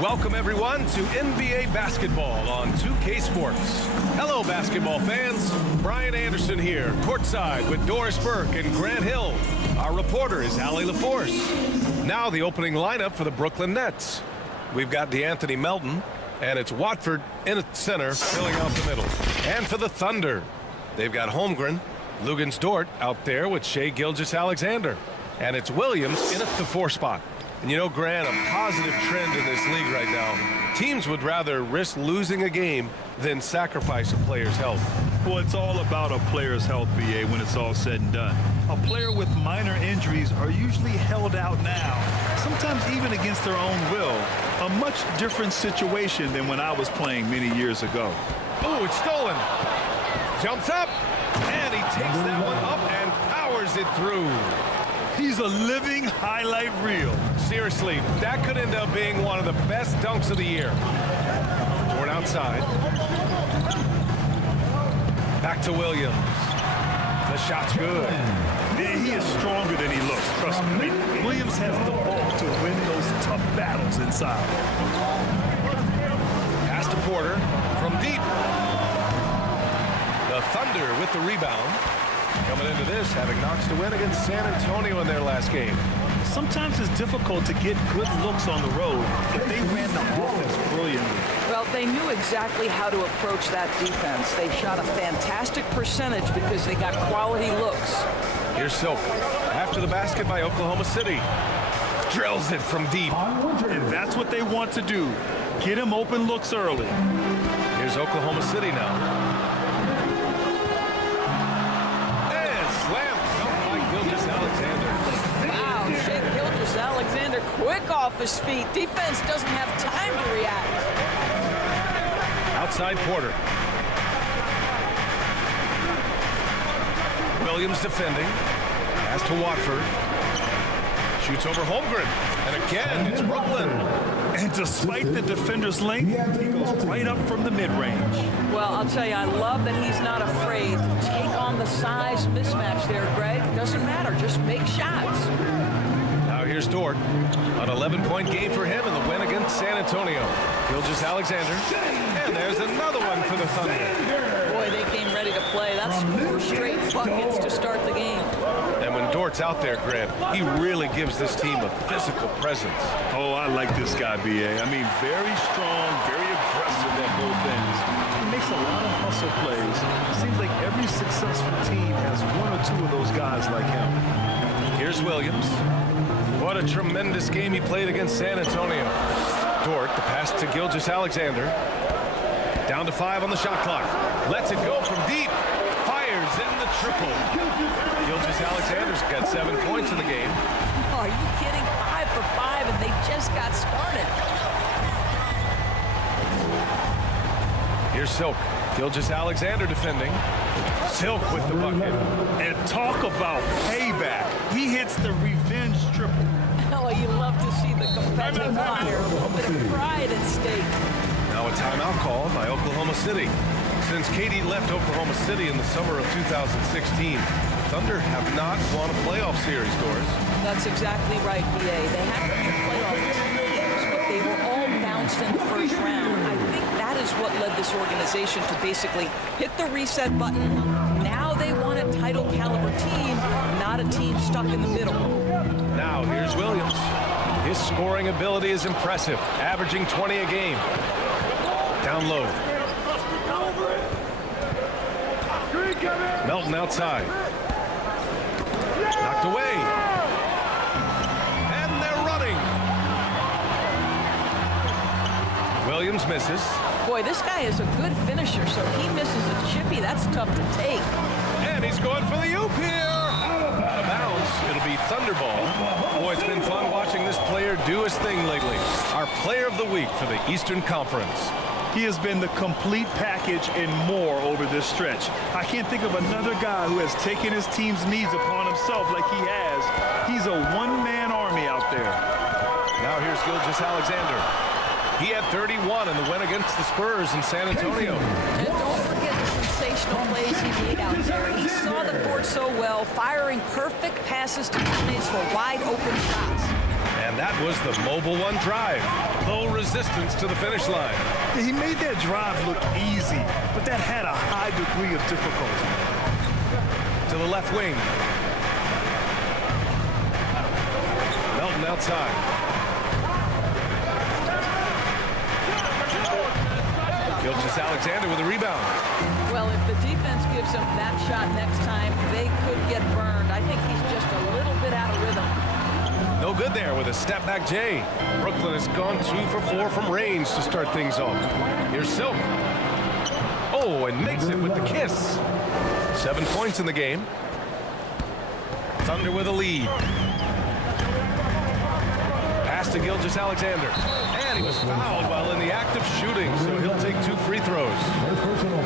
Welcome, everyone, to NBA basketball on 2K Sports. Hello, basketball fans. Brian Anderson here, courtside with Doris Burke and Grant Hill. Our reporter is Allie LaForce. Now the opening lineup for the Brooklyn Nets. We've got DeAnthony Melton, and it's Watford in the center, filling out the middle. And for the Thunder, they've got Holmgren, Luguentz-Dort out there with Shai Gilgeous-Alexander. And it's Williams in at the 4 spot. And you know, Grant, a positive trend in this league right now. Teams would rather risk losing a game than sacrifice a player's health. Well, it's all about a player's health, BA, when it's all said and done. A player with minor injuries are usually held out now, sometimes even against their own will. A much different situation than when I was playing many years ago. Oh, it's stolen. Jumps up, and he takes that one up and powers it through. He's a living highlight reel. Seriously, that could end up being one of the best dunks of the year. Toward outside. Back to Williams. The shot's good. Man, he is stronger than he looks, trust me. Williams has the bulk to win those tough battles inside. Pass to Porter from deep. The Thunder with the rebound. Coming into this, having knocks to win against San Antonio in their last game. Sometimes it's difficult to get good looks on the road, but they ran the offense brilliantly. Well, they knew exactly how to approach that defense. They shot a fantastic percentage because they got quality looks. Here's Silk. After the basket by Oklahoma City. Drills it from deep. And that's what they want to do. Get him open looks early. Here's Oklahoma City now. Gilgeous-Alexander. Wow, Shai Gilgeous-Alexander quick off his feet. Defense doesn't have time to react. Outside Porter. Williams defending. Pass to Watford. Shoots over Holmgren. And again, it's Brooklyn. And despite the defender's length, he goes right up from the mid-range. Well, I'll tell you, I love that he's not afraid to take on the size mismatch there, Greg. Doesn't matter, just make shots. Now here's Dort. An 11-point game for him in the win against San Antonio. Gilgeous-Alexander. And there's another one for the Thunder. Boy, they came ready to play. That's 4 straight buckets to start the game. And when Dort's out there, Grant, he really gives this team a physical presence. Oh, I like this guy, BA. I mean, very strong, very aggressive at both ends. He makes a lot of hustle plays. It seems like every successful team has 1 or 2 of those guys like him. Here's Williams. What a tremendous game he played against San Antonio. Dort, the pass to Gilgeous-Alexander. Down to 5 on the shot clock. Lets it go from deep. Fires in the triple. Gilgeous-Alexander's got 7 points in the game. Oh, are you kidding? 5 for 5, and they just got started. Here's Silk. Gilgeous-Alexander defending. Silk with the bucket. And talk about payback. He hits the revenge triple. Oh, you love to see the competitive fire. A little bit of pride at stake. Now a timeout call by Oklahoma City. Since KD left Oklahoma City in the summer of 2016, the Thunder have not won a playoff series, Doris. That's exactly right, BA. They have a few playoff games, but they were all bounced in the first round. I think that is what led this organization to basically hit the reset button. Now they want a title caliber team, not a team stuck in the middle. Now here's Williams. His scoring ability is impressive, averaging 20 a game. Down low. Melton outside. Knocked away. And they're running. Williams misses. Boy, this guy is a good finisher, so he misses a chippy. That's tough to take. And he's going for the oop here. Out of bounds. It'll be Thunderball. Boy, it's been fun watching this player do his thing lately. Our player of the week for the Eastern Conference. He has been the complete package and more over this stretch. I can't think of another guy who has taken his team's needs upon himself like he has. He's a one-man army out there. Now here's Gilgeous-Alexander. He had 31 in the win against the Spurs in San Antonio. And don't forget the sensational plays he made out there. He saw the court so well, firing perfect passes to teammates for wide-open shots. And that was the Mobile One drive. Low resistance to the finish line. He made that drive look easy, but that had a high degree of difficulty. To the left wing. Melton outside. Gilgeous-Alexander with a rebound. Well, if the defense gives him that shot next time, they could get burned. I think he's just a little bit out of rhythm. No good there with a step-back J. Brooklyn has gone 2 for 4 from range to start things off. Here's Silk. Oh, and makes it with the kiss. 7 points in the game. Thunder with a lead. Pass to Gilgeous-Alexander. And he was fouled while in the act of shooting, so he'll take 2 free throws.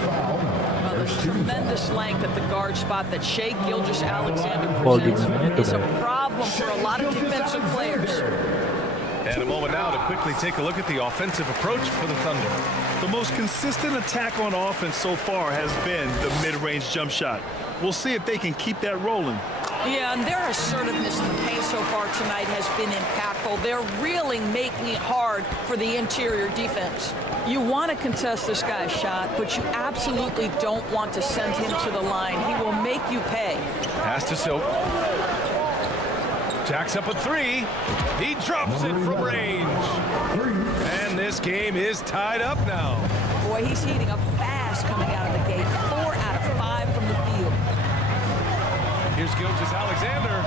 Well, there's tremendous length at the guard spot that Shai Gilgeous-Alexander presents. It's a problem for a lot of defensive players. And a moment now to quickly take a look at the offensive approach for the Thunder. The most consistent attack on offense so far has been the mid-range jump shot. We'll see if they can keep that rolling. Yeah, and their assertiveness in the paint so far tonight has been impactful. They're really making it hard for the interior defense. You want to contest this guy's shot, but you absolutely don't want to send him to the line. He will make you pay. Pass to Silk. Jacks up a 3. He drops it from range. And this game is tied up now. Boy, he's heating up fast coming out of the gate. 4 out of 5 from the field. Here's Gilgeous-Alexander.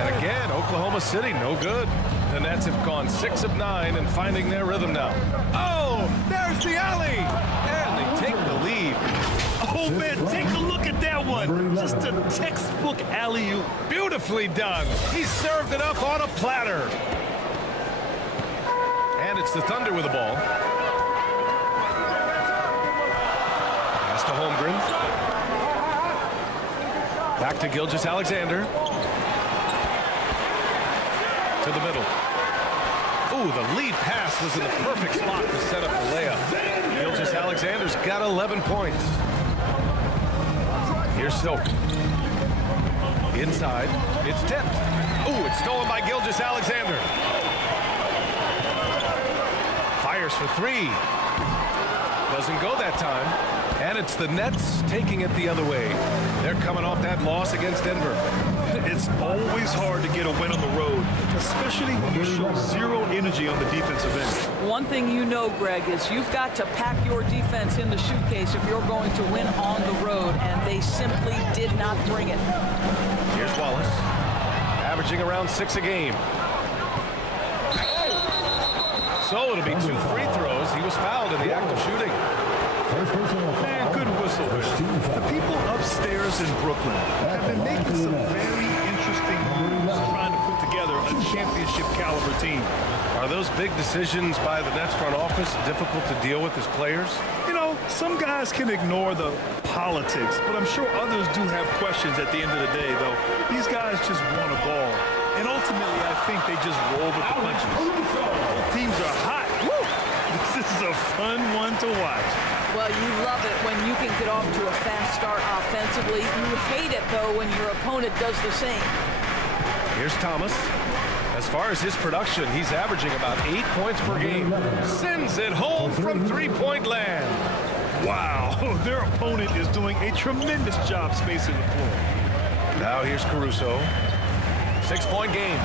And again, Oklahoma City, no good. The Nets have gone 6 of 9 and finding their rhythm now. Oh, there's the alley. And they take the lead. Oh, man, take a look at that one. Just a textbook alley-oop. Beautifully done. He served it up on a platter. And it's the Thunder with the ball. Pass to Holmgren. Back to Gilgeous-Alexander. To the middle. Ooh, the lead pass was in the perfect spot to set up the layup. Gilgeous-Alexander's got 11 points. Here's Silk. Inside. It's tipped. Ooh, it's stolen by Gilgeous-Alexander. Fires for 3. Doesn't go that time. And it's the Nets taking it the other way. They're coming off that loss against Denver. It's always hard to get a win on the road, especially when you show zero energy on the defensive end. One thing you know, Greg, is you've got to pack your defense in the suitcase if you're going to win on the road, and they simply did not bring it. Here's Wallace, averaging around 6 a game. So it'll be 2 free throws. He was fouled in the act of shooting. Man, good whistle. The people upstairs in Brooklyn have been making some very interesting moves trying to put together a championship caliber team. Are those big decisions by the Nets front office difficult to deal with as players? You know, some guys can ignore the politics, but I'm sure others do have questions at the end of the day, though. These guys just want a ball. And ultimately, I think they just roll with the punches. Both teams are hot. Woo! This is a fun one to watch. Well, you love it when you can get off to a fast start offensively. You hate it, though, when your opponent does the same. Here's Thomas. As far as his production, he's averaging about 8 points per game. Sends it home from three-point land. Wow, their opponent is doing a tremendous job spacing the floor. Now here's Caruso. 6-point game.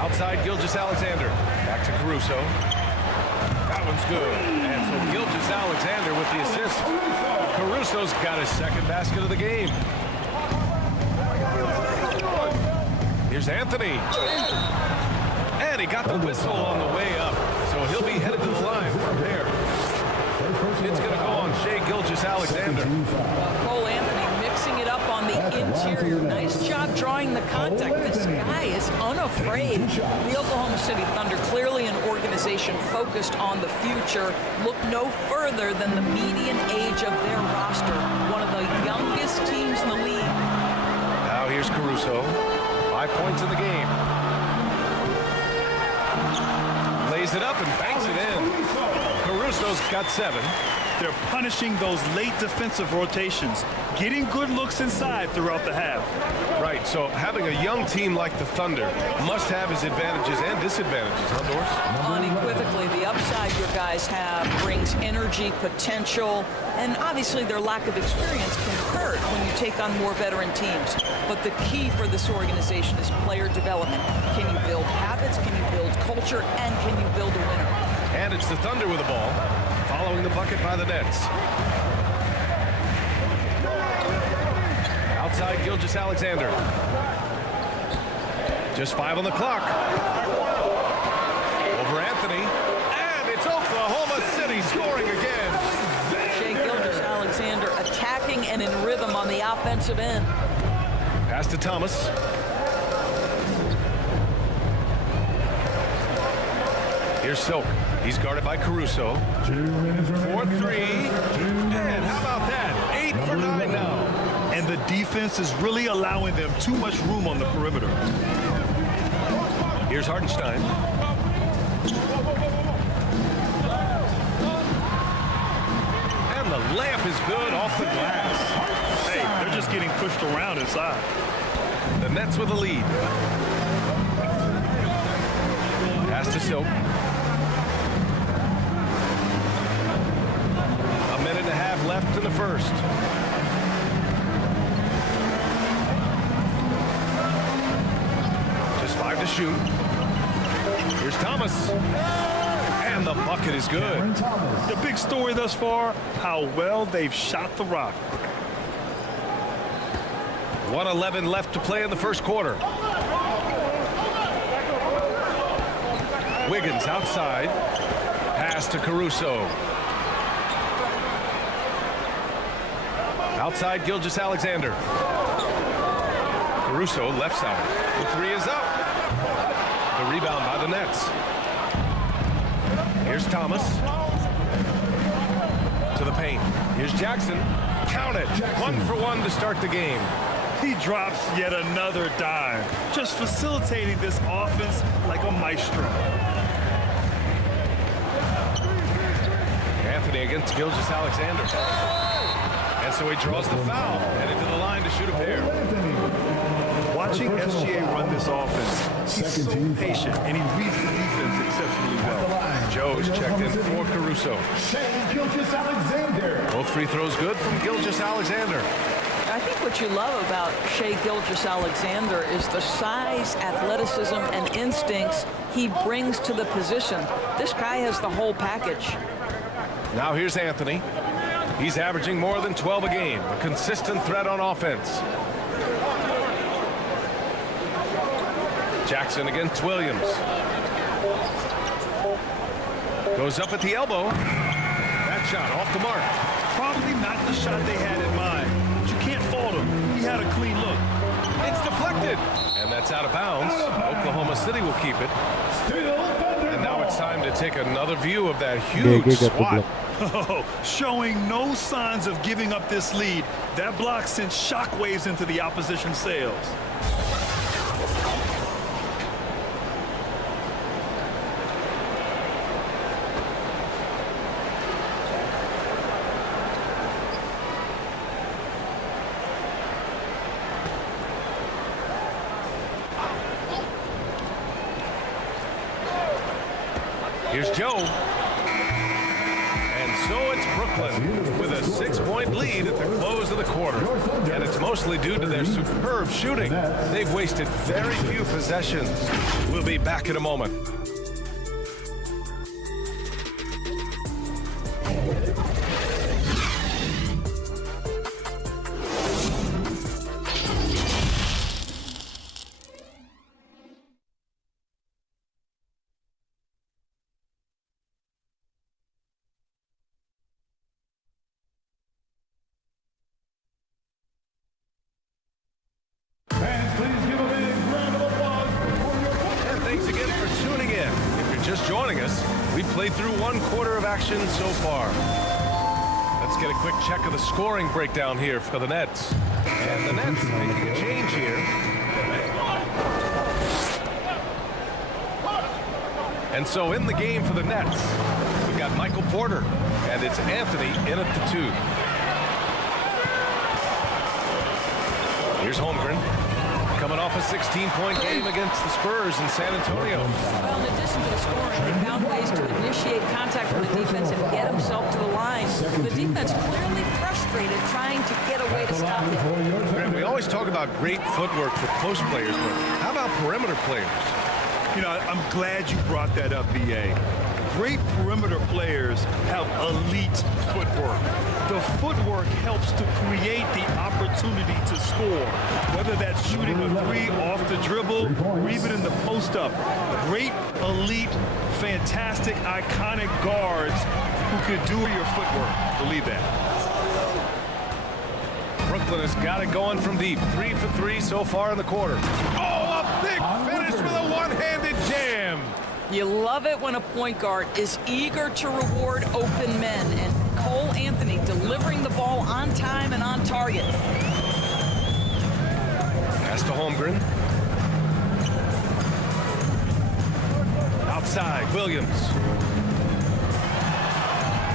Outside Gilgeous-Alexander. Back to Caruso. That one's good. And so Gilgeous-Alexander with the assist. Caruso's got his second basket of the game. Here's Anthony. And he got the whistle on the way up. So he'll be headed to the line from there. It's going to go on Shai Gilgeous-Alexander. Cole Anthony mixing it up on the interior. Nice job drawing the contact. This guy is unafraid. The Oklahoma City Thunder, clearly an organization focused on the future, look no further than the median age of their roster. One of the youngest teams in the league. Now here's Caruso. 5 points in the game. Lays it up and banks it in. Caruso's got 7. They're punishing those late defensive rotations, getting good looks inside throughout the half. Right, so having a young team like the Thunder must have its advantages and disadvantages, huh, Doris? Unequivocally, the upside your guys have brings energy, potential, and obviously their lack of experience can hurt when you take on more veteran teams. But the key for this organization is player development. Can you build habits, can you build culture, and can you build a winner? And it's the Thunder with the ball, following the bucket by the Nets. Outside Gilgeous-Alexander. Just 5 on the clock. Over Anthony. And it's Oklahoma City scoring again. Shai Gilgeous-Alexander attacking and in rhythm on the offensive end. Pass to Thomas. Here's Soak. He's guarded by Caruso. 4-3. And how about that? 8 for 9 now. And the defense is really allowing them too much room on the perimeter. Here's Hartenstein. And the layup is good off the glass. Hey, they're just getting pushed around inside. The Nets with the lead. Pass to Soak. A minute and a half left in the first. Just 5 to shoot. Here's Thomas. And the bucket is good. The big story thus far, how well they've shot the rock. 1:11 left to play in the first quarter. Wiggins outside. Pass to Caruso. Outside Gilgeous-Alexander. Caruso left side. The 3 is up. The rebound by the Nets. Here's Thomas. To the paint. Here's Jackson. Count it. 1 for 1 to start the game. He drops yet another dime, just facilitating this offense like a maestro. Anthony against Gilgeous-Alexander. And so he draws the foul. Headed to the line to shoot a pair. Watching SGA run this offense, he's so patient and he reads the defense exceptionally well. Joe's checked in for Caruso. Shai Gilgeous-Alexander. Both free throws good from Gilgeous-Alexander. I think what you love about Shai Gilgeous-Alexander is the size, athleticism, and instincts he brings to the position. This guy has the whole package. Now here's Anthony. He's averaging more than 12 a game. A consistent threat on offense. Jackson against Williams. Goes up at the elbow. That shot off the mark. Probably not the shot they had in mind. But you can't fault him. He had a clean look. It's deflected. And that's out of bounds. Oklahoma City will keep it. And now it's time to take another view of that huge swat. Oh, showing no signs of giving up this lead. That block sent shockwaves into the opposition sails. Here's Joe. And so it's Brooklyn with a 6-point lead at the close of the quarter. And it's mostly due to their superb shooting. They've wasted very few possessions. We'll be back in a moment. Thanks again for tuning in. If you're just joining us, we've played through 1 quarter of action so far. Let's get a quick check of the scoring breakdown here for the Nets. And the Nets making a change here. And so in the game for the Nets, we've got Michael Porter. And it's Anthony in at the 2. Here's Holmgren, coming off a 16-point game against the Spurs in San Antonio. Well, in addition to the scoring, he found ways to initiate contact with the defense and get himself to the line. The defense clearly frustrated trying to get a way to stop him. Grant, we always talk about great footwork for post players, but how about perimeter players? You know, I'm glad you brought that up, B.A. Great perimeter players have elite footwork. The footwork helps to create the opportunity to score, whether that's shooting a 3 off the dribble or even in the post-up. Great, elite, fantastic, iconic guards who can do your footwork. Believe that. Brooklyn has got it going from deep. 3 for 3 so far in the quarter. Oh, a big finish with a one-handed jam. You love it when a point guard is eager to reward open men, and Cole Anthony delivering the ball on time and on target. Pass to Holmgren. Outside, Williams.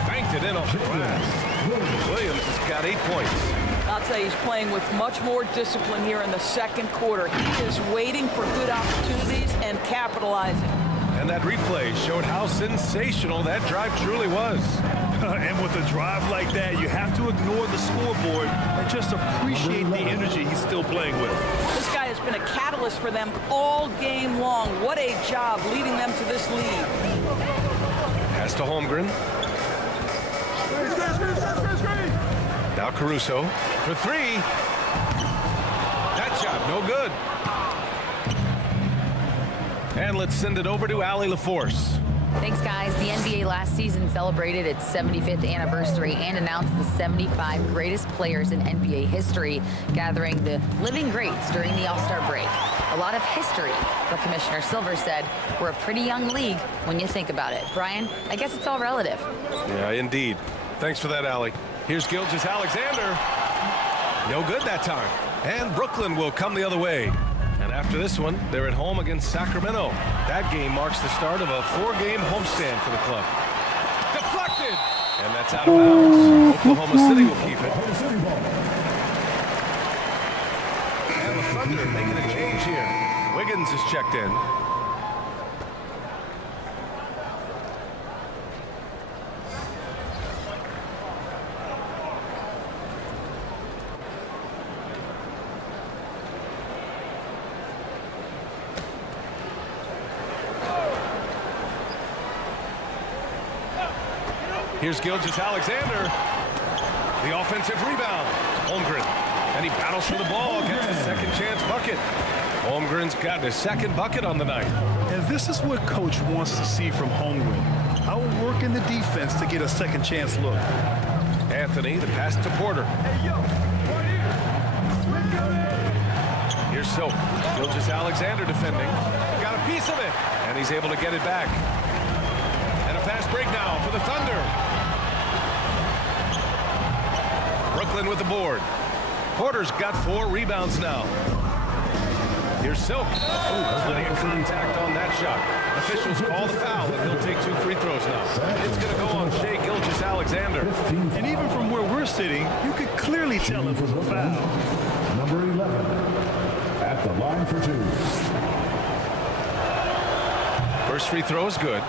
Banked it in off the glass. Williams has got 8 points. I'll tell you, he's playing with much more discipline here in the second quarter. He is waiting for good opportunities and capitalizing. And that replay showed how sensational that drive truly was. And with a drive like that, you have to ignore the scoreboard and just appreciate the energy he's still playing with. This guy has been a catalyst for them all game long. What a job leading them to this lead. Pass to Holmgren. Now Caruso for 3. That shot, no good. And let's send it over to Allie LaForce. Thanks, guys. The NBA last season celebrated its 75th anniversary and announced the 75 greatest players in NBA history, gathering the living greats during the All-Star break. A lot of history, but Commissioner Silver said we're a pretty young league when you think about it. Brian, I guess it's all relative. Yeah, indeed. Thanks for that, Allie. Here's Gilgeous-Alexander. No good that time. And Brooklyn will come the other way. And after this one, they're at home against Sacramento. That game marks the start of a 4-game homestand for the club. Deflected! And that's out of bounds. Oklahoma City will keep it. And the Thunder making a change here. Wiggins is checked in. Here's Gilgeous-Alexander. The offensive rebound. Holmgren. And he battles for the ball, gets a second chance bucket. Holmgren's got his second bucket on the night. And this is what Coach wants to see from Holmgren. Outworking the defense to get a second chance look. Anthony, the pass to Porter. Here's Silk. Gilgeous-Alexander defending. Got a piece of it. And he's able to get it back. And a fast break now for the Thunder. Brooklyn with the board. Porter's got 4 rebounds now. Here's Silk. Ooh, plenty of contact on that shot. Officials call the foul, and he'll take 2 free throws now. It's going to go on Shai Gilgeous-Alexander. And even from where we're sitting, you could clearly tell it was a foul. Number 11 at the line for 2. First free throw is good.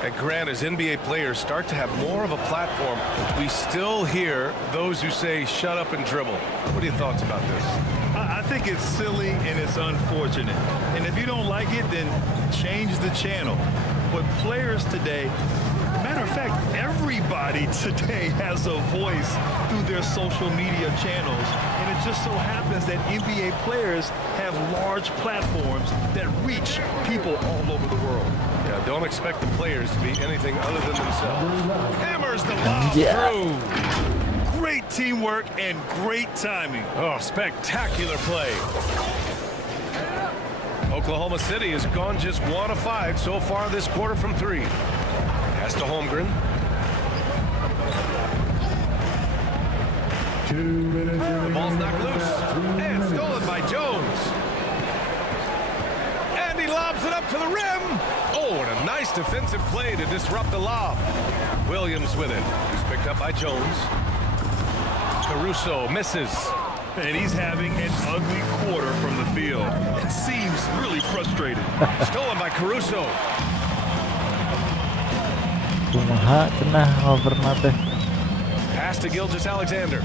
And Grant, as NBA players start to have more of a platform, we still hear those who say, shut up and dribble. What are your thoughts about this? I think it's silly and it's unfortunate. And if you don't like it, then change the channel. But players today, matter of fact, everybody today has a voice through their social media channels. And it just so happens that NBA players have large platforms that reach people all over the world. Yeah, don't expect the players to be anything other than themselves. Hammers the lob through. Great teamwork and great timing. Oh, spectacular play. Oklahoma City has gone just 1 of 5 so far this quarter from 3. Pass to Holmgren. 2 minutes. The ball's knocked loose. And stolen by Jones. And he lobs it up to the rim. Oh, and a nice defensive play to disrupt the lob. Williams with it. He's picked up by Jones. Caruso misses. And he's having an ugly quarter from the field. It seems really frustrated. Stolen by Caruso. Kumaha cenah ngobrolna teh. Pass to Gilgeous-Alexander.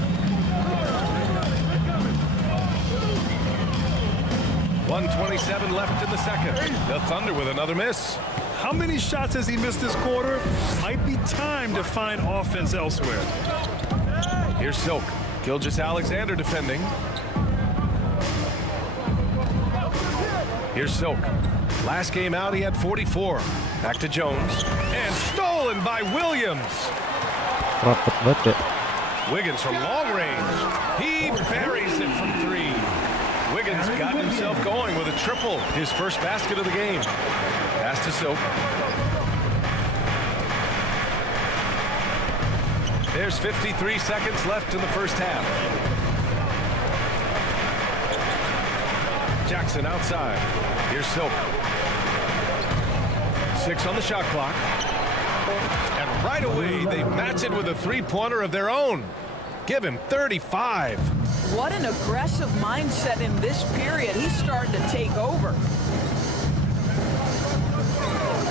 1:27 left in the second. The Thunder with another miss. How many shots has he missed this quarter? Might be time to find offense elsewhere. Here's Silk. Gilgeous-Alexander defending. Here's Silk. Last game out, he had 44. Back to Jones. And stolen by Williams. Rapet banget ya. Wiggins from long range. He buries it from three. Wiggins got himself going with a triple. His first basket of the game. Pass to Silk. There's 53 seconds left in the first half. Jackson outside. Here's Silk. 6 on the shot clock. And right away, they match it with a three-pointer of their own. Give him 35. What an aggressive mindset in this period. He's starting to take over.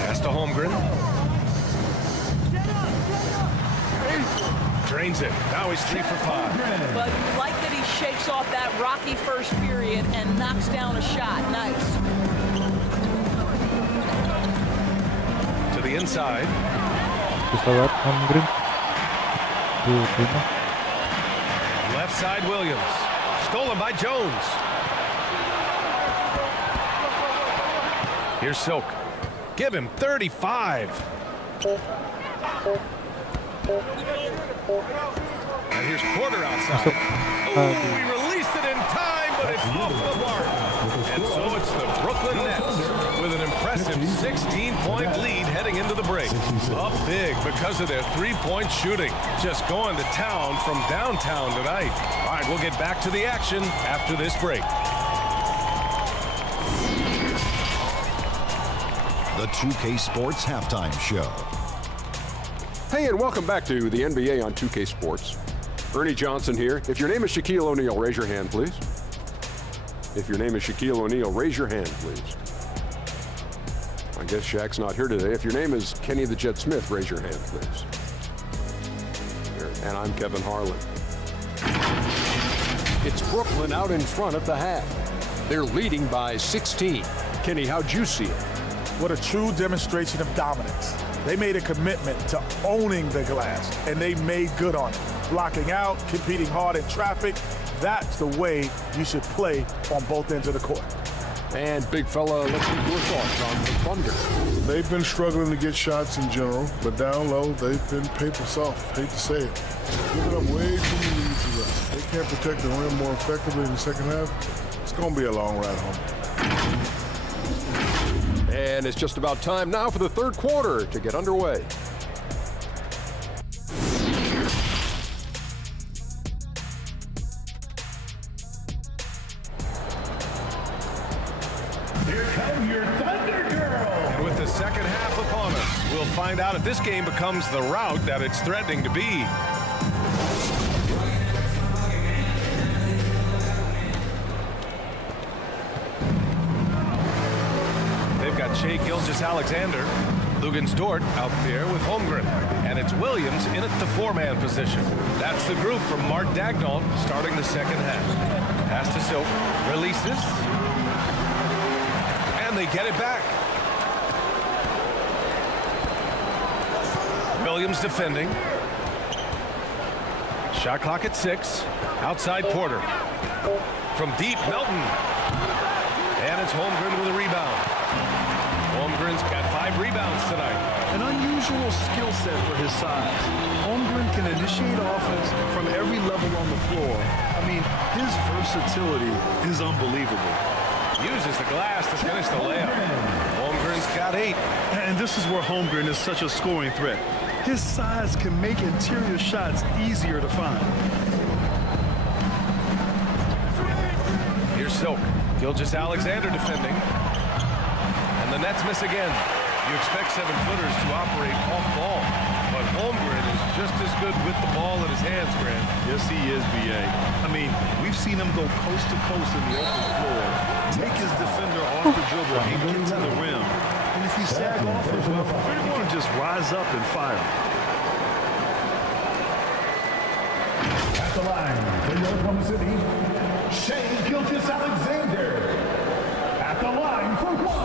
Pass to Holmgren. Drains it. Now he's 3 for 5. But you like that he shakes off that rocky first period and knocks down a shot. Nice. To the inside. Bisa banget Mungkin. Terima. Left side Williams. Stolen by Jones. Here's Silk. Give him 35. And here's Porter outside. Oh, he released it in time, but it's off the mark. And so it's the Brooklyn Nets with an impressive 16-point lead heading into the break. Up big because of their three-point shooting. Just going to town from downtown tonight. All right, we'll get back to the action after this break. The 2K Sports Halftime Show. Hey, and welcome back to the NBA on 2K Sports. Ernie Johnson here. If your name is Shaquille O'Neal, raise your hand, please. If your name is Shaquille O'Neal, raise your hand, please. I guess Shaq's not here today. If your name is Kenny the Jet Smith, raise your hand, please. And I'm Kevin Harlan. It's Brooklyn out in front at the half. They're leading by 16. Kenny, how'd you see it? What a true demonstration of dominance. They made a commitment to owning the glass, and they made good on it. Blocking out, competing hard in traffic, that's the way you should play on both ends of the court. And big fella, let's get your thoughts on the Thunder. They've been struggling to get shots in general, but down low, they've been paper soft. Hate to say it. Giving up way too many leads to us. They can't protect the rim more effectively in the second half. It's going to be a long ride home. And it's just about time now for the third quarter to get underway. Here come your Thunder Girls. And with the second half upon us, we'll find out if this game becomes the rout that it's threatening to be. Shea Gilgeous-Alexander, Luguentz-Dort out there with Holmgren, and it's Williams in at the four-man position. That's the group from Mark Daigneault starting the second half. Pass to Silk, releases, and they get it back. Williams defending. Shot clock at 6. Outside Porter. From deep, Melton. And it's Holmgren with a rebound. Holmgren's got 5 rebounds tonight. An unusual skill set for his size. Holmgren can initiate offense from every level on the floor. I mean, his versatility is unbelievable. Uses the glass to finish the layup. Holmgren's got 8. And this is where Holmgren is such a scoring threat. His size can make interior shots easier to find. Here's Silk. Gilgeous-Alexander defending. the Nets miss again. You expect 7-footers to operate off ball, but Holmgren is just as good with the ball in his hands, Grant. Yes, he is, B.A. I mean, we've seen him go coast to coast in the open floor, take his defender off the dribble and get to the rim. And if you sag off as well, he can just rise up and fire. At the line, from Oklahoma City, Shai Gilgeous-Alexander. At the line for one.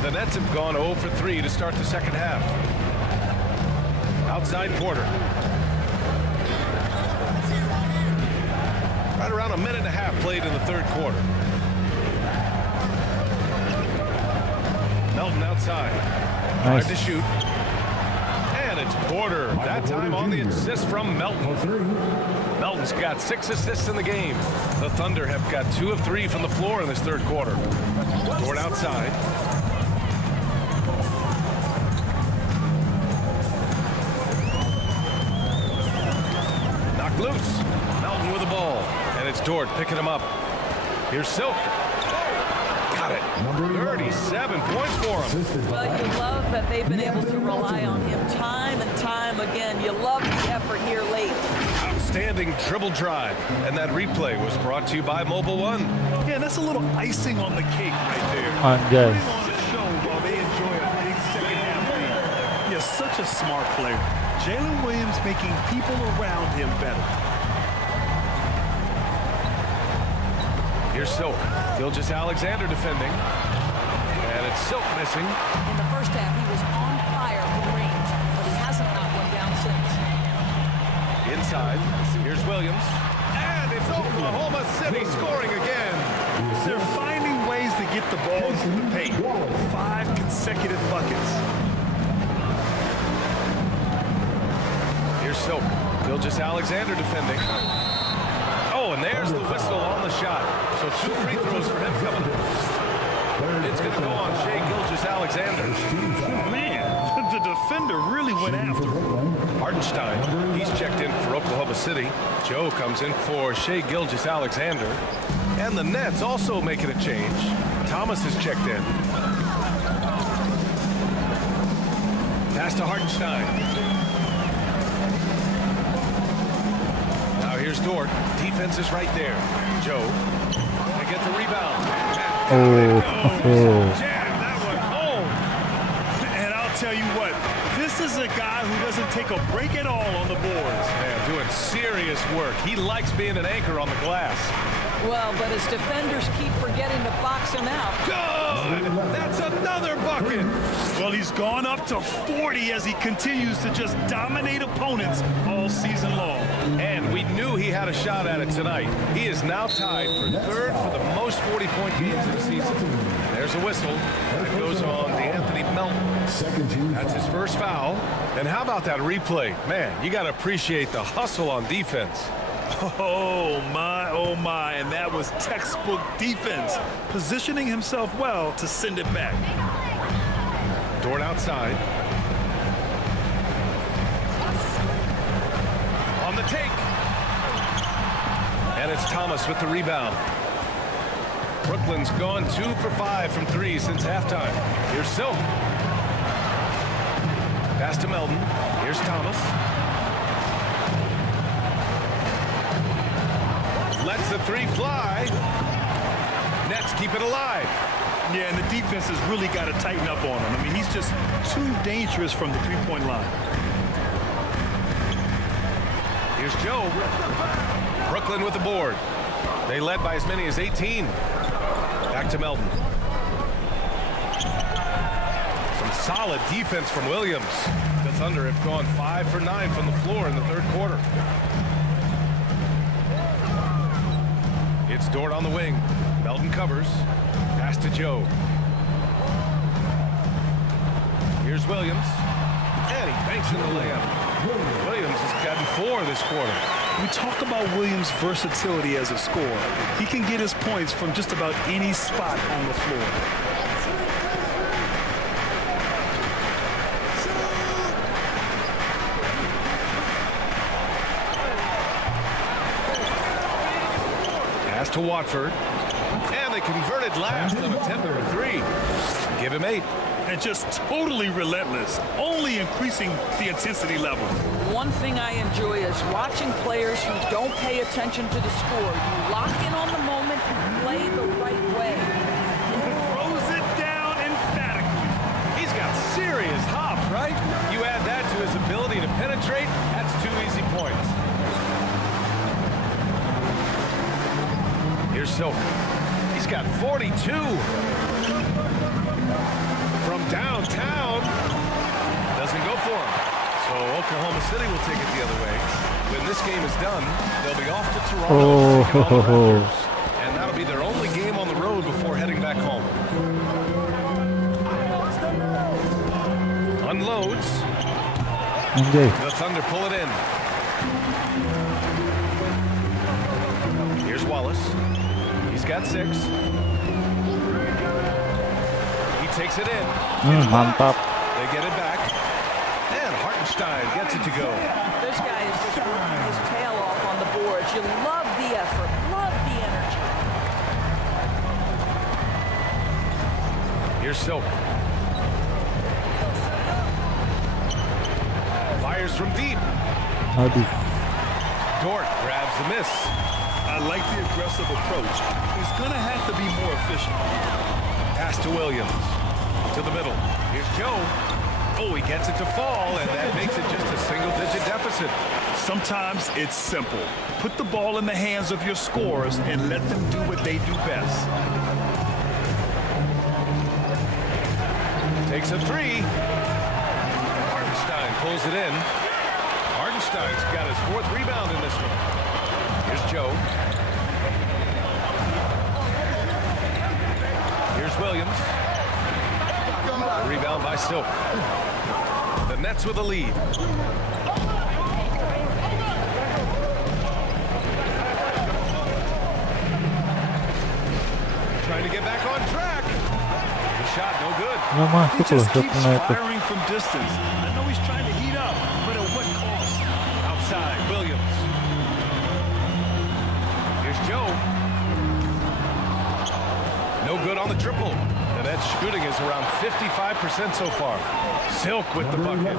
The Nets have gone 0 for 3 to start the second half. Outside Porter. Right around a minute and a half played in the third quarter. Melton outside. Nice. Tried to shoot. And it's Porter. That time on the assist from Melton. Melton's got 6 assists in the game. The Thunder have got 2 of 3 from the floor in this third quarter. Dort outside. Loose. Melton with the ball. And it's Dort picking him up. Here's Silk. Got it. 37 points for him. Well, you love that they've been able to rely on him time and time again. You love the effort here late. Outstanding dribble drive. And that replay was brought to you by Mobile One. Yeah, that's a little icing on the cake right there. Anjay. Putting on a show while they enjoy a big second half lead. You're such a smart player. Jalen Williams making people around him better. Here's Silk. Gilgeous-Alexander defending. And it's Silk missing. In the first half, he was on fire from range, but he hasn't knocked one down since. Inside. Here's Williams. And it's Oklahoma City scoring again. They're finding ways to get the ball into the paint. 5 consecutive buckets. Here's Silk. Gilgeous-Alexander defending. Oh, and there's the whistle on the shot. So 2 free throws for him coming. It's going to go on Shai Gilgeous-Alexander. Man, the defender really went after him. Hartenstein, he's checked in for Oklahoma City. Joe comes in for Shai Gilgeous-Alexander. And the Nets also making a change. Thomas is checked in. Pass to Hartenstein. Here's Dort. Defense is right there. Joe. They get the rebound. Jam that one home. And I'll tell you what, this is a guy who doesn't take a break at all on the boards. Man, doing serious work. He likes being an anchor on the glass. Well, but his defenders keep forgetting to box him out. Good! That's another bucket! Well, he's gone up to 40 as he continues to just dominate opponents all season long. And we knew he had a shot at it tonight. He is now tied for third for the most 40-point games of the season. There's a whistle. That goes on D'Anthony Melton. That's his first foul. And how about that replay? Man, you got to appreciate the hustle on defense. Oh my, and that was textbook defense, positioning himself well to send it back. Dort outside. On the take. And it's Thomas with the rebound. Brooklyn's gone 2 for 5 from 3 since halftime. Here's Silk. Pass to Melton. Here's Thomas. Lets the 3 fly. Nets keep it alive. Yeah, and the defense has really got to tighten up on him. I mean, he's just too dangerous from the three-point line. Here's Joe. Brooklyn with the board. They led by as many as 18. Back to Melton. Some solid defense from Williams. The Thunder have gone 5 for 9 from the floor in the third quarter. It's Dort on the wing. Melton covers. Pass to Joe. Here's Williams. And he banks in the layup. Williams has gotten 4 this quarter. We talk about Williams' versatility as a scorer. He can get his points from just about any spot on the floor. Pass to Watford. And they converted last on attempt number 3. Give him 8. And just totally relentless, only increasing the intensity level. One thing I enjoy is watching players who don't pay attention to the score. You lock in on the moment and play the right way. Throws it down emphatically. He's got serious hops, right? You add that to his ability to penetrate, that's 2 easy points. Here's Silk. He's got 42. From downtown. Doesn't go for him. So Oklahoma City will take it the other way. When this game is done, they'll be off to Toronto. To take on the Raptors. And that'll be their only game on the road before heading back home. Unloads. The Thunder pull it in. Here's Wallace. He's got 6. He takes it in. Mantap. They get it back. And Hartenstein gets it to go. This guy is just working his tail off on the boards. You love the effort, love the energy. Here's Silk. Fires from deep. Dort grabs the miss. I like the aggressive approach. He's going to have to be more efficient. Pass to Williams. To the middle. Here's Joe. Oh, he gets it to fall, and that makes it just a single-digit deficit. Sometimes it's simple. Put the ball in the hands of your scorers and let them do what they do best. Takes a 3. Hartenstein pulls it in. Hartenstein's got his 4th rebound in this one. Here's Joe. Here's Williams. Rebound by Silk. The Nets with a lead. Trying to get back on track. The shot no good. He just keeps firing from distance. I know he's trying to heat up, but at what cost? Outside, Williams. Here's Joe. No good on the triple. The Nets shooting is around 55% so far. Silk with the bucket.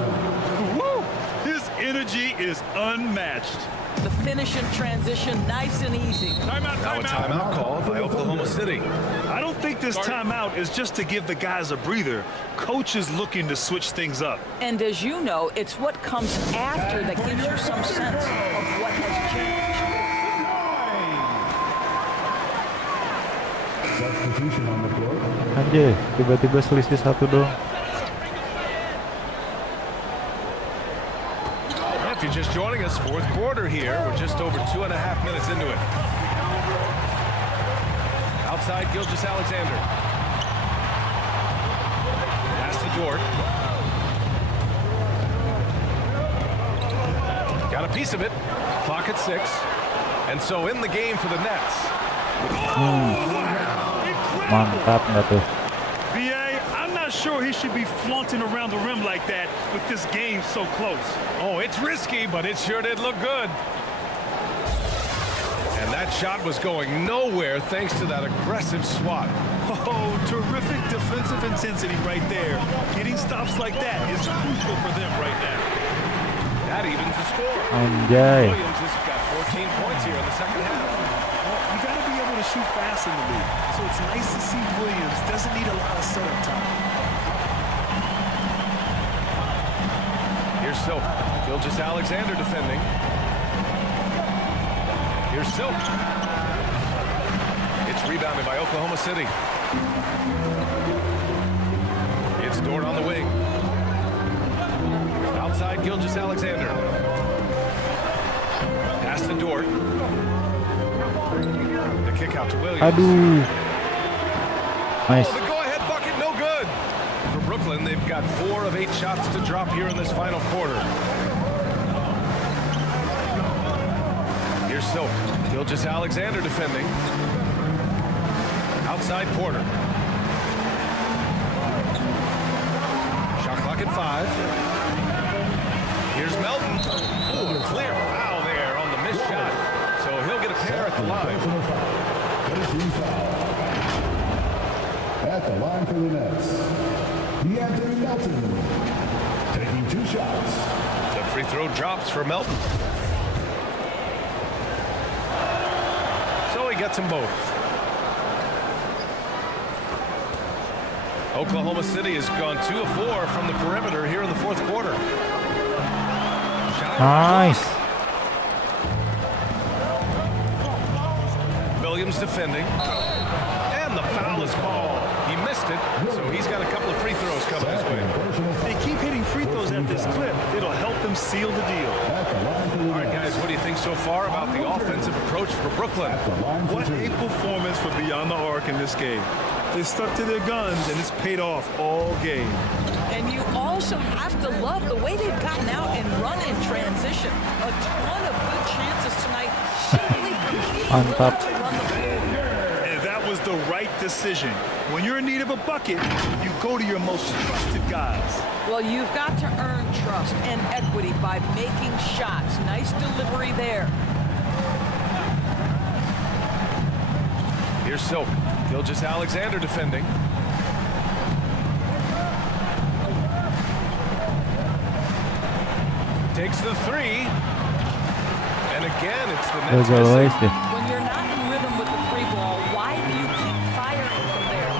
Woo! His energy is unmatched. The finish in transition, nice and easy. Timeout, Now a timeout called by Oklahoma City. I don't think this timeout is just to give the guys a breather. Coach is looking to switch things up. And as you know, it's what comes after that gives you some sense of what has changed. Substitution on the floor. Anjay, tiba-tiba selisih 1 dong. If you're just joining us, 4th quarter here. We're just over 2.5 minutes into it. Outside, Gilgeous-Alexander. Pass to Dort. Got a piece of it. Clock at 6. And so in the game for the Nets. Mantap nggak tuh? BA, I'm not sure he should be flaunting around the rim like that with this game so close. Oh, it's risky, but it sure did look good. And that shot was going nowhere thanks to that aggressive swat. Oh, terrific defensive intensity right there. Getting stops like that is crucial for them right now. That evens the score. Anjay. Williams has got 14 points here in the second half. Well, you got to be able to shoot fast in the league. So it's nice to see Williams doesn't need a lot of setup time. Here's Silk. Gilgeous-Alexander defending. Here's Silk. It's rebounded by Oklahoma City. It's Dort on the wing. Outside, Gilgeous-Alexander. Pass to Dort. The kick out to Williams. Aduh. Nice. Oh, the go-ahead bucket, no good. For Brooklyn, they've got 4 of 8 shots to drop here in this final quarter. Here's Silk. Gilgeous-Alexander defending. Outside Porter. Shot clock at 5. Here's Melton. Oh, a clear foul there on the missed shot. So he'll get a pair at the line. Team foul. At the line for the Nets, D'Anthony Melton, taking 2 shots. The free throw drops for Melton. So he gets them both. Oklahoma City has gone 2 of 4 from the perimeter here in the fourth quarter. Nice. Williams defending. And the foul is called. He missed it, so he's got a couple of free throws coming his way. They keep hitting free throws at this clip. It'll help them seal the deal. All right, guys, what do you think so far about the offensive approach for Brooklyn? What a performance for Beyond the Arc in this game. They stuck to their guns, and it's paid off all game. And you also have to love the way they've gotten out and run in transition. A ton of good chances tonight simply from being willing to run the floor. And that was the right decision. When you're in need of a bucket, you go to your most trusted guys. Well, you've got to earn trust and equity by making shots. Nice delivery there. Here's Silk. Gilgeous-Alexander defending. Takes the 3. And again, it's the Nets missing. When you're not in rhythm with the 3 ball, why do you keep firing from there?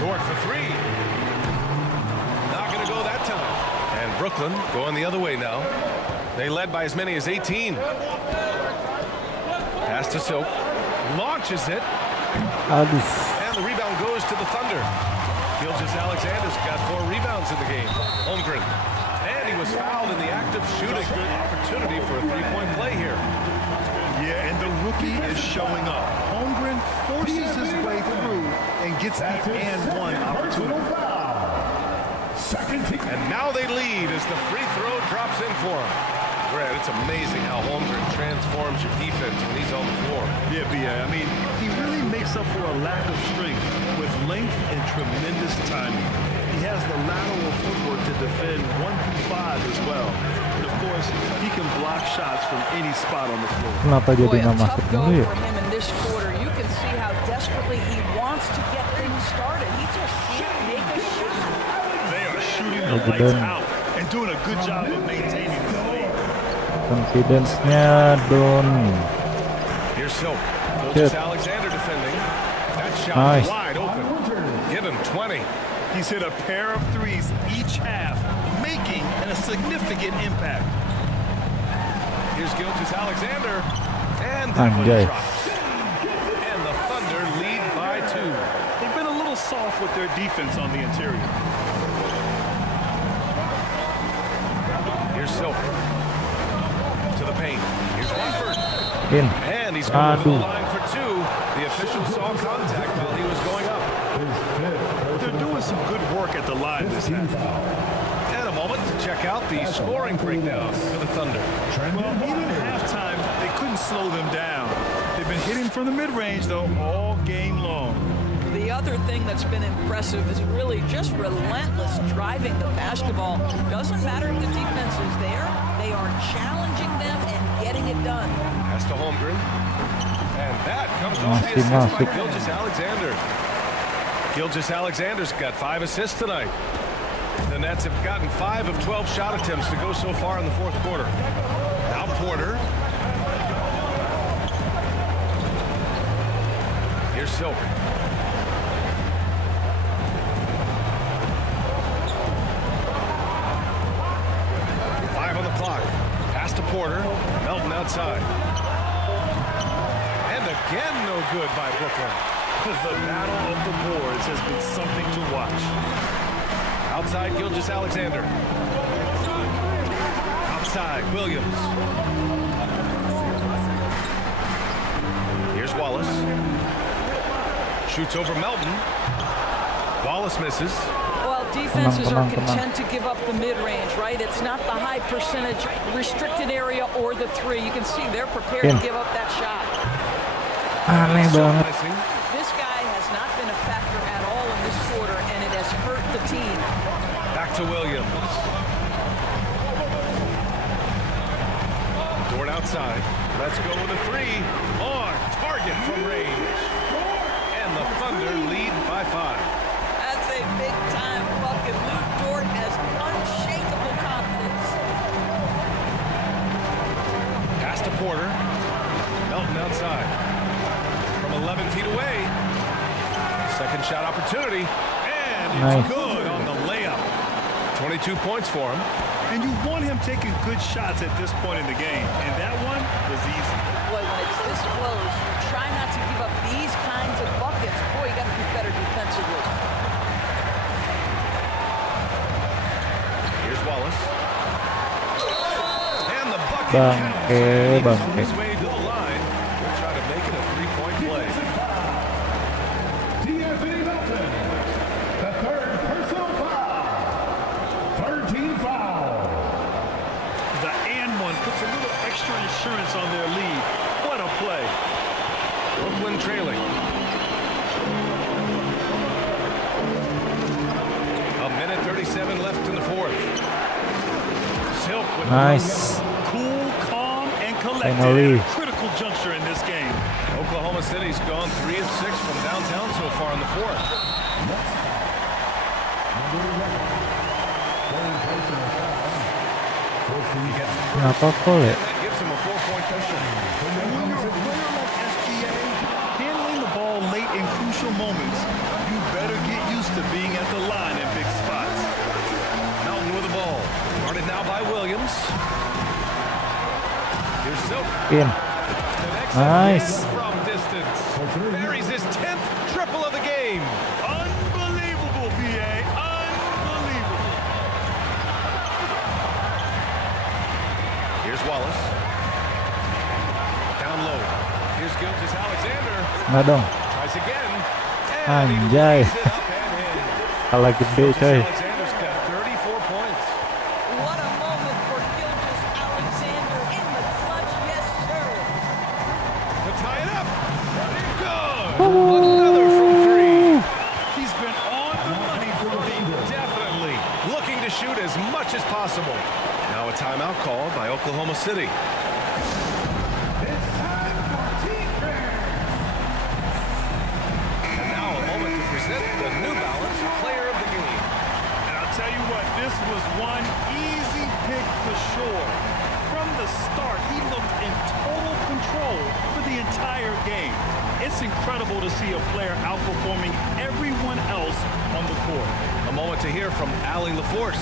Dort for 3. Not going to go that time. And Brooklyn going the other way now. They led by as many as 18. Pass to Silk. Launches it. And the rebound goes to the Thunder. Gilgeous-Alexander's got 4 rebounds in the game. Holmgren. And he was fouled in the act of shooting. Good opportunity for a 3-point play here. Yeah, and the rookie is showing up. Holmgren forces his way through and gets the and one opportunity. And now they lead as the free throw drops in for him. Brad, it's amazing how Holmgren transforms your defense when he's on the floor. Yeah, B.A. I mean, he really makes up for a lack of strength with length and tremendous timing. He has the lateral footwork to defend 1 through 5 as well. And of course, he can block shots from any spot on the floor. Kenapa jadi Boy, a nggak masuk tough dulu go ya? for him in this quarter. You can see how desperately he wants to get things started. He just can't make a shot. They are shooting the lights out and doing a good job of maintaining the lead. Confidence-nya down. Here's Silk. Gilgeous-Alexander defending. That shot wide open. Give him 20. He's hit a pair of 3s each half, making a significant impact. Here's Gilgeous-Alexander. And that one drops. And the Thunder lead by 2. They've been a little soft with their defense on the interior. Here's Silk. To the paint. Here's Watford. And he's going to the line for 2. The official saw contact while he was going up. They're doing some good work at the line this half. And a moment to check out the scoring breakdown for the Thunder. Well, even at halftime, they couldn't slow them down. They've been hitting from the mid-range, though, all game long. The other thing that's been impressive is really just relentless driving the basketball. Doesn't matter if the defense is there, they are challenging them and getting it done. Pass to Holmgren. And that comes off the assist by Gilgeous-Alexander. Gilgeous-Alexander's got 5 assists tonight. The Nets have gotten 5 of 12 shot attempts to go so far in the fourth quarter. Now Porter. Here's Silk. To Porter. Melton outside. And again, no good by Brooklyn. The battle of the boards has been something to watch. Outside, Gilgeous-Alexander. Outside, Williams. Here's Wallace. Shoots over Melton. Wallace misses. Well, defenses are content to give up the mid-range, right? It's not the high percentage restricted area or the 3. You can see they're prepared to give up that shot. Aneh banget. This guy has not been a factor at all in this quarter, and it has hurt the team. Back to Williams. Dort outside. Let's go with a 3. On target from range. by 5. That's a big-time bucket. Luke Dort has unshakable confidence. Pass to Porter. Melton outside. From 11 feet away. Second shot opportunity. And Nice. it's good on the layup. 22 points for him. And you want him taking good shots at this point in the game. And that one was easy. Boy, when it's this close, try not to give up these kinds of buckets. Boy, you got to be better defensively. Here's Wallace. And the bucket Bangke, counts. bangke. His way to the line. We'll try to make it a 3-point play. D'Anthony Melton, the third personal foul. Third team foul. The and one puts a little extra insurance on their lead. What a play. Brooklyn trailing. A minute 37 left in the fourth. Silk with Nice. Cool, calm, and collected Finally. at a critical juncture in this game. Oklahoma City's gone 3 of 6 from downtown so far in the fourth. Kenapa foul ya? That gives him a 4-point cushion. When you're a player like SGA, handling the ball late in crucial moments, you better get used to being at the line in big spots. Melton with the ball. Guarded now by Williams. Here's Silk. In. Connects Nice. again from distance. Buries his 10th triple of the game. Unbelievable, BA. Unbelievable. Here's Wallace. Down low. Here's Gilgeous Alexander. Nggak dong. Tries again. Anjay. And he lays it up and in. Kalah gede coy. Alexander's got 34 points. What a moment for Gilgeous Alexander in the clutch. Yes, sir. To tie it up. Good. Another from 3. He's been on the money for me. Definitely looking to shoot as much as possible. Now a timeout called by Oklahoma City. And now a moment to present the New Balance Player of the Game. And I'll tell you what, this was one easy pick for sure. From the start, he looked in total control for the entire game. It's incredible to see a player outperforming everyone else on the court. A moment to hear from Allie LaForce.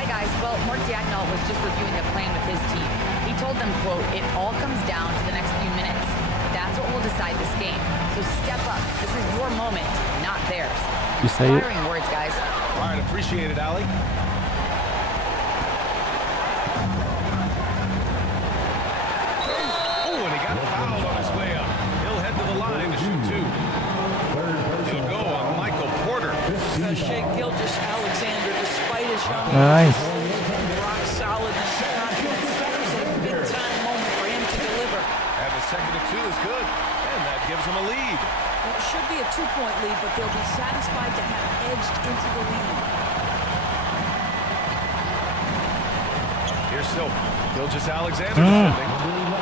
Hi guys. Well, Mark Dagnall was just reviewing the plan with his team. He told them, quote, "It all comes down to the next few minutes. That's what will decide this game. So step up. This is your moment, not theirs." Bisa yuk. Inspiring words, guys. All right, appreciate it, Allie. Oh, and he got fouled on his way up. He'll head to the line to shoot 2. He'll go on Michael Porter. Shea Gilgeous Alexander, despite his young age, Nice. rock solid and confidence. That was a big-time moment for him to deliver. And the second of 2 is good. And that gives him a lead. Well, it should be a 2-point lead, but they'll be satisfied to have edged into the lead. Here's Silk. Gilgeous Alexander defending.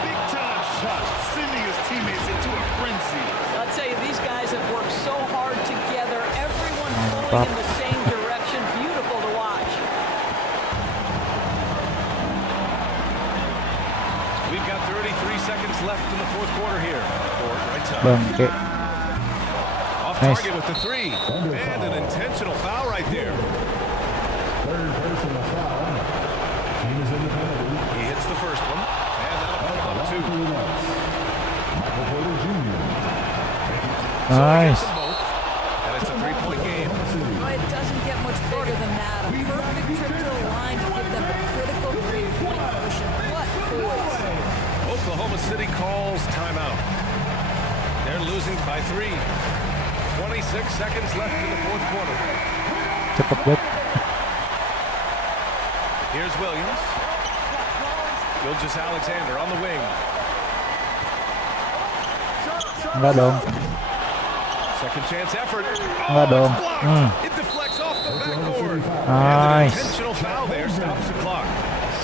Big time shot, sending his teammates into a frenzy. I'll tell you, these guys have worked so hard together. Everyone pulling Mantap. in the same direction. Beautiful to watch. We've got 33 seconds left in the fourth quarter here. Ford, right side. Bangke. Off Nice. target with the 3. And an intentional foul right there. Third personal foul. Team is in the penalty. He hits the first one. And that'll put him on 2. Michael Porter Jr. Nice. Both. And it's a 3-point game. Well, it doesn't get much bigger than that. A perfect trip to the line to give them a critical 3-point cushion. What poise. Oklahoma City calls timeout. They're losing by 3. 26 seconds left in the fourth quarter. Cepet banget. Here's Williams. Gilgeous Alexander on the wing. Enggak dong. Second chance effort. Enggak dong. Blocked. It deflects off the backboard. And Nice. an intentional foul there stops the clock.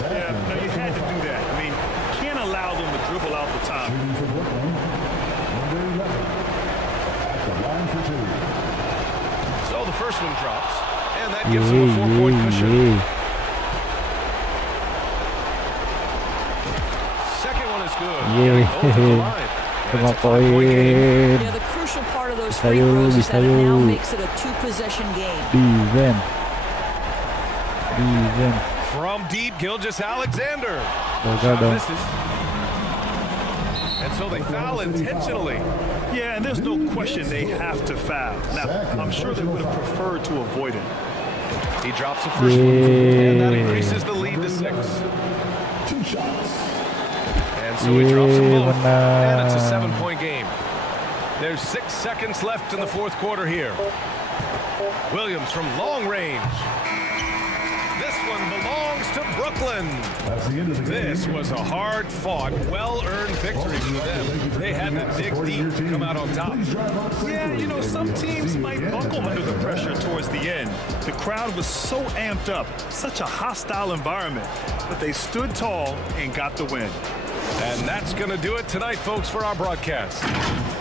Yeah, no, you had to do that. I mean, can't allow them to dribble out the top. Shooting for Brooklyn. Number 11. At the line for 2. the first one drops, and that gives him a 4-point cushion. Second one is good. Both at the line. And it's a 5-point game. Yeah, the crucial part of those free throws is that it now makes it a 2-possession game. Defend. From deep, Gilgeous-Alexander. Misses. And so they foul intentionally. Yeah, and there's no question they have to foul. Now, I'm sure they would have preferred to avoid it. He drops the first one, and that increases the lead to 6. 2 shots. And so he drops them both, and it's a 7-point game. There's 6 seconds left in the fourth quarter here. Williams from long range. This one belongs to Brooklyn. That's the end of the game. This was a hard-fought, well-earned victory for them. They had to dig deep to come out on top. Yeah, you know, some teams might buckle under the pressure towards the end. The crowd was so amped up, such a hostile environment, but they stood tall and got the win. And that's going to do it tonight, folks, for our broadcast.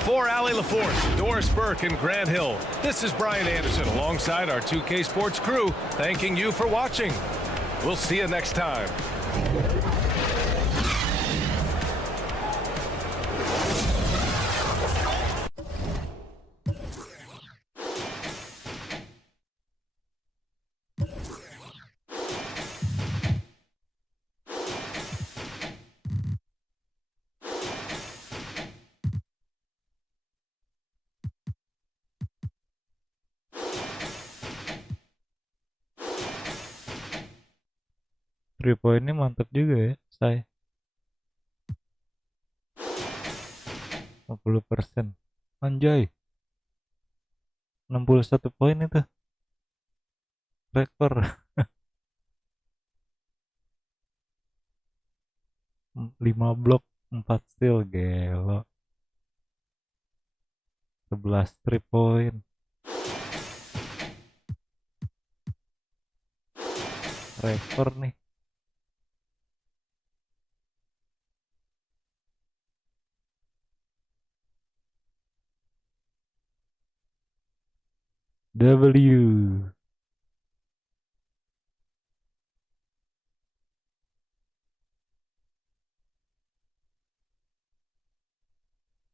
For Allie LaForce, Doris Burke, and Grant Hill, this is Brian Anderson alongside our 2K Sports crew, thanking you for watching. We'll see you next time. Three point ini mantap juga ya, saya. 50%. Anjay. 61 poin itu. Rekor. 5 blok, 4 steal, gelo. 11 3 point. Rekor nih. W